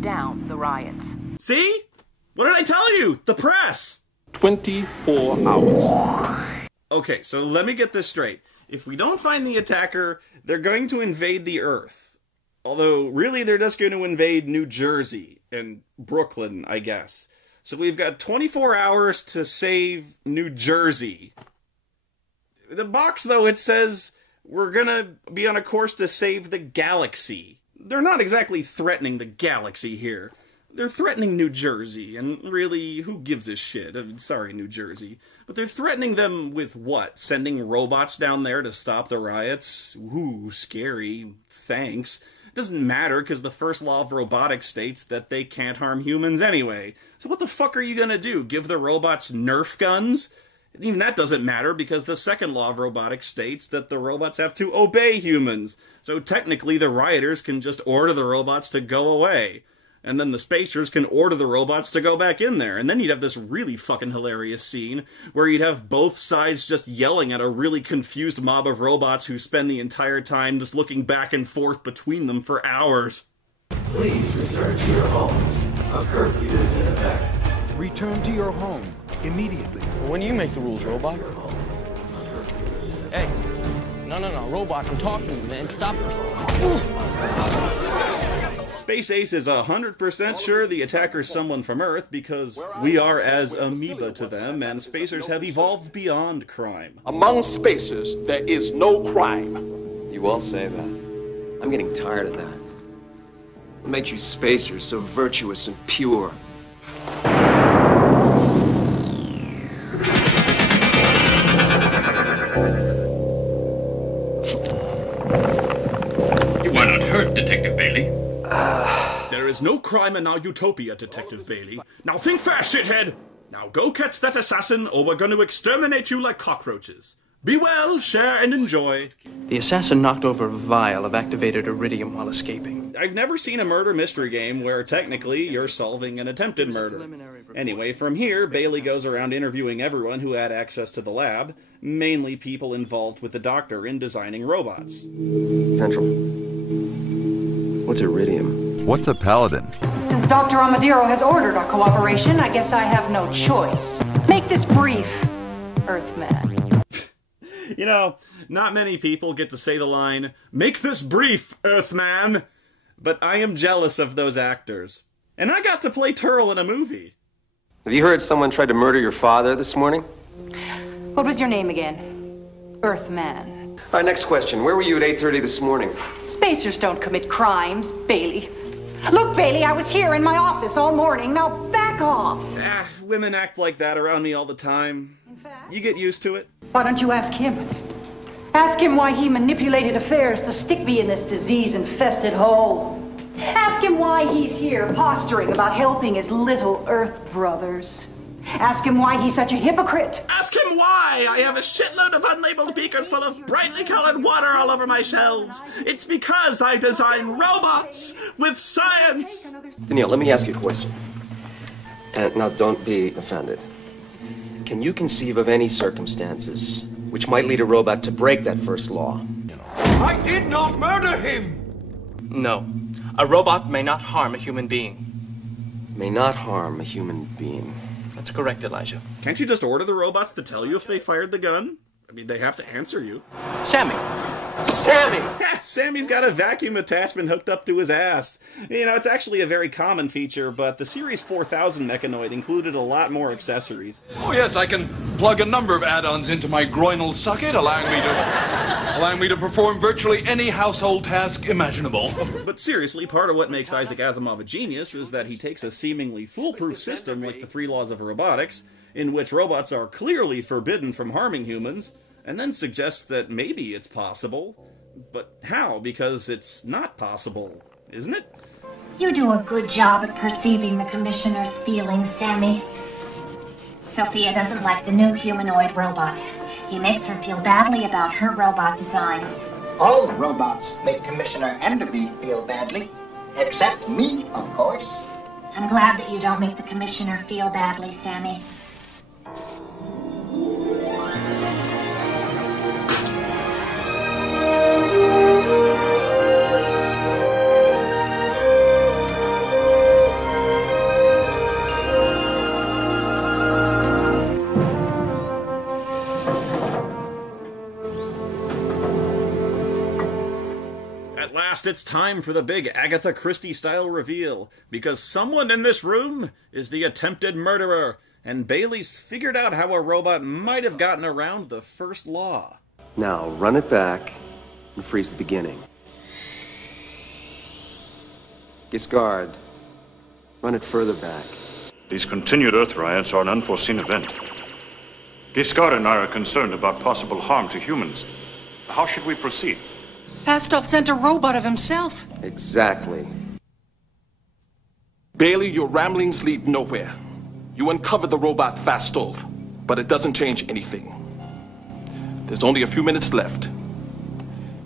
down the riots. See? What did I tell you? The press! 24 hours. Okay, so let me get this straight. If we don't find the attacker, they're going to invade the Earth. Although, really, they're just going to invade New Jersey and Brooklyn, I guess. So we've got 24 hours to save New Jersey. The box, though, it says we're gonna be on a course to save the galaxy. They're not exactly threatening the galaxy here. They're threatening New Jersey, and really, who gives a shit? I mean, sorry, New Jersey. But they're threatening them with what? Sending robots down there to stop the riots? Ooh, scary. Thanks. It doesn't matter, because the first law of robotics states that they can't harm humans anyway. So what the fuck are you gonna do? Give the robots Nerf guns? Even that doesn't matter, because the second law of robotics states that the robots have to obey humans. So technically the rioters can just order the robots to go away. And then the spacers can order the robots to go back in there. And then you'd have this really fucking hilarious scene where you'd have both sides just yelling at a really confused mob of robots who spend the entire time just looking back and forth between them for hours. Please return to your homes. A curfew is in effect. Return to your home immediately. When do you make the rules, robot? Hey, no, robot, I'm talking to you, man. Stop this. Space Ace is 100% sure the attacker's someone from Earth because we are as amoeba to them, and spacers have evolved beyond crime. Among spacers, there is no crime. You all say that. I'm getting tired of that. What makes you spacers so virtuous and pure? You are not hurt, Detective Bailey. There is no crime in our utopia, Detective Bailey. Now think fast, shithead! Now go catch that assassin, or we're going to exterminate you like cockroaches. Be well, share, and enjoy. The assassin knocked over a vial of activated iridium while escaping. I've never seen a murder mystery game where technically you're solving an attempted murder. Anyway, from here, Bailey goes around interviewing everyone who had access to the lab, mainly people involved with the Doctor in designing robots. Central. What's iridium? What's a paladin? Since Dr. Amadiro has ordered our cooperation, I guess I have no choice. Make this brief, Earthman. You know, not many people get to say the line, "Make this brief, Earthman!" But I am jealous of those actors. And I got to play Turl in a movie. Have you heard someone tried to murder your father this morning? What was your name again? Earthman. All right, next question. Where were you at 8:30 this morning? Spacers don't commit crimes, Bailey. Look, Bailey, I was here in my office all morning. Now back off. Women act like that around me all the time. In fact, You get used to it. why don't you ask him? Ask him why he manipulated affairs to stick me in this disease-infested hole. Ask him why he's here posturing about helping his little Earth brothers. Ask him why he's such a hypocrite. Ask him why I have a shitload of unlabeled beakers full of brightly colored water all over my shelves. It's because I design robots with science. Danielle, let me ask you a question. And now don't be offended. Can you conceive of any circumstances which might lead a robot to break that first law? I did not murder him! No, a robot may not harm a human being. May not harm a human being. That's correct, Elijah. Can't you just order the robots to tell you if they fired the gun? I mean, they have to answer you. Sammy! Sammy's got a vacuum attachment hooked up to his ass. You know, it's actually a very common feature, but the Series 4000 Mechanoid included a lot more accessories. Oh yes, I can plug a number of add-ons into my groinal socket, allowing me to perform virtually any household task imaginable. But seriously, part of what makes Isaaka Asimova a genius is that he takes a seemingly foolproof system like the 3 laws of robotics, in which robots are clearly forbidden from harming humans, and then suggests that maybe it's possible. But how? Because it's not possible, isn't it? You do a good job at perceiving the Commissioner's feelings, Sammy. Sophia doesn't like the new humanoid robot. He makes her feel badly about her robot designs. All robots make Commissioner Enderby feel badly. Except me, of course. I'm glad that you don't make the Commissioner feel badly, Sammy. last, it's time for the big Agatha Christie-style reveal, because someone in this room is the attempted murderer, and Bailey's figured out how a robot might have gotten around the first law. Now, run it back and freeze the beginning. Discard. Run it further back. These continued Earth riots are an unforeseen event. Giscard and I are concerned about possible harm to humans. How should we proceed? Fastov sent a robot of himself. Exactly. Bailey, your ramblings lead nowhere. You uncover the robot Fastov, but it doesn't change anything. There's only a few minutes left.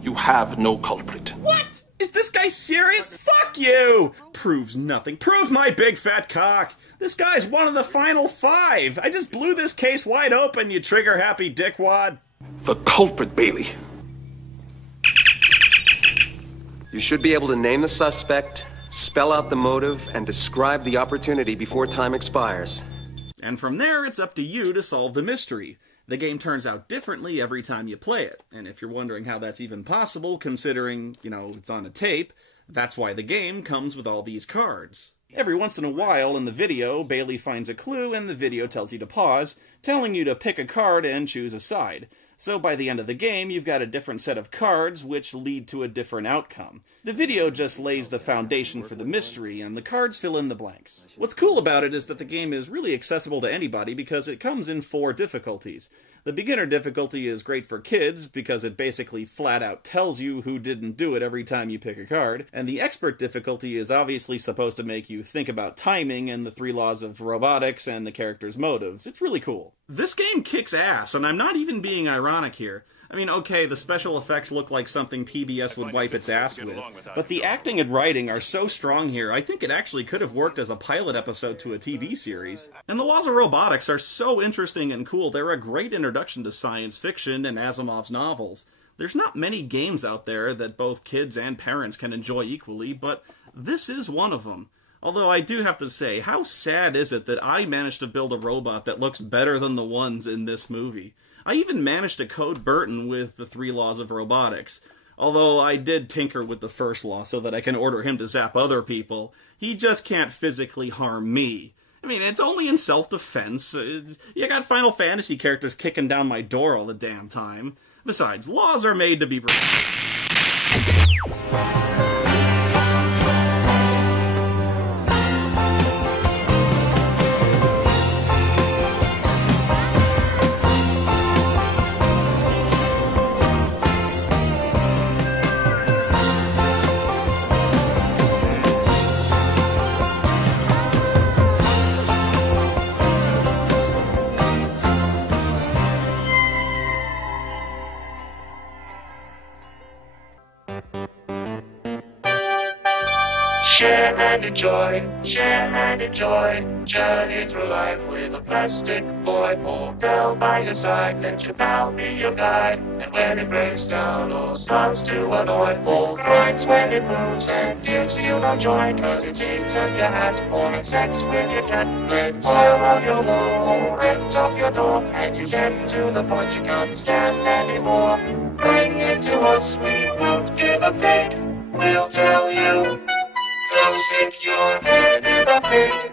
You have no culprit. What? Is this guy serious? Fuck you! Proves nothing. Prove my big fat cock! This guy's one of the final 5! I just blew this case wide open, you trigger-happy dickwad! The culprit, Bailey. You should be able to name the suspect, spell out the motive, and describe the opportunity before time expires. And from there, it's up to you to solve the mystery. The game turns out differently every time you play it, and if you're wondering how that's even possible, considering, it's on a tape, that's why the game comes with all these cards. Every once in a while in the video, Bailey finds a clue and the video tells you to pause, telling you to pick a card and choose a side. So by the end of the game, you've got a different set of cards which lead to a different outcome. The video just lays the foundation for the mystery, and the cards fill in the blanks. What's cool about it is that the game is really accessible to anybody because it comes in 4 difficulties. The beginner difficulty is great for kids because it basically flat out tells you who didn't do it every time you pick a card, and the expert difficulty is obviously supposed to make you think about timing and the 3 laws of robotics and the character's motives. It's really cool. This game kicks ass, and I'm not even being ironic here. I mean, okay, the special effects look like something PBS would wipe its ass with, but the acting and writing are so strong here, I think it actually could have worked as a pilot episode to a TV series. And the laws of robotics are so interesting and cool, they're a great introduction to science fiction and Asimov's novels. There's not many games out there that both kids and parents can enjoy equally, but this is one of them. Although I do have to say, how sad is it that I managed to build a robot that looks better than the ones in this movie? I even managed to code Burton with the 3 laws of robotics. Although I did tinker with the first law so that I can order him to zap other people. He just can't physically harm me. I mean, it's only in self-defense. You got Final Fantasy characters kicking down my door all the damn time. Besides, laws are made to be broken. Share and enjoy, journey through life with a plastic boy or girl by your side. Let your pal be your guide, and when it breaks down or starts to annoy, or grinds when it moves and gives you no joy, cause it eats at your hat or had sex with your cat, let oil on your wall or rent off your door, and you get to the point you can't stand anymore. Bring it to us, we won't give a fig, we'll tell you. Go stick your head in a pig.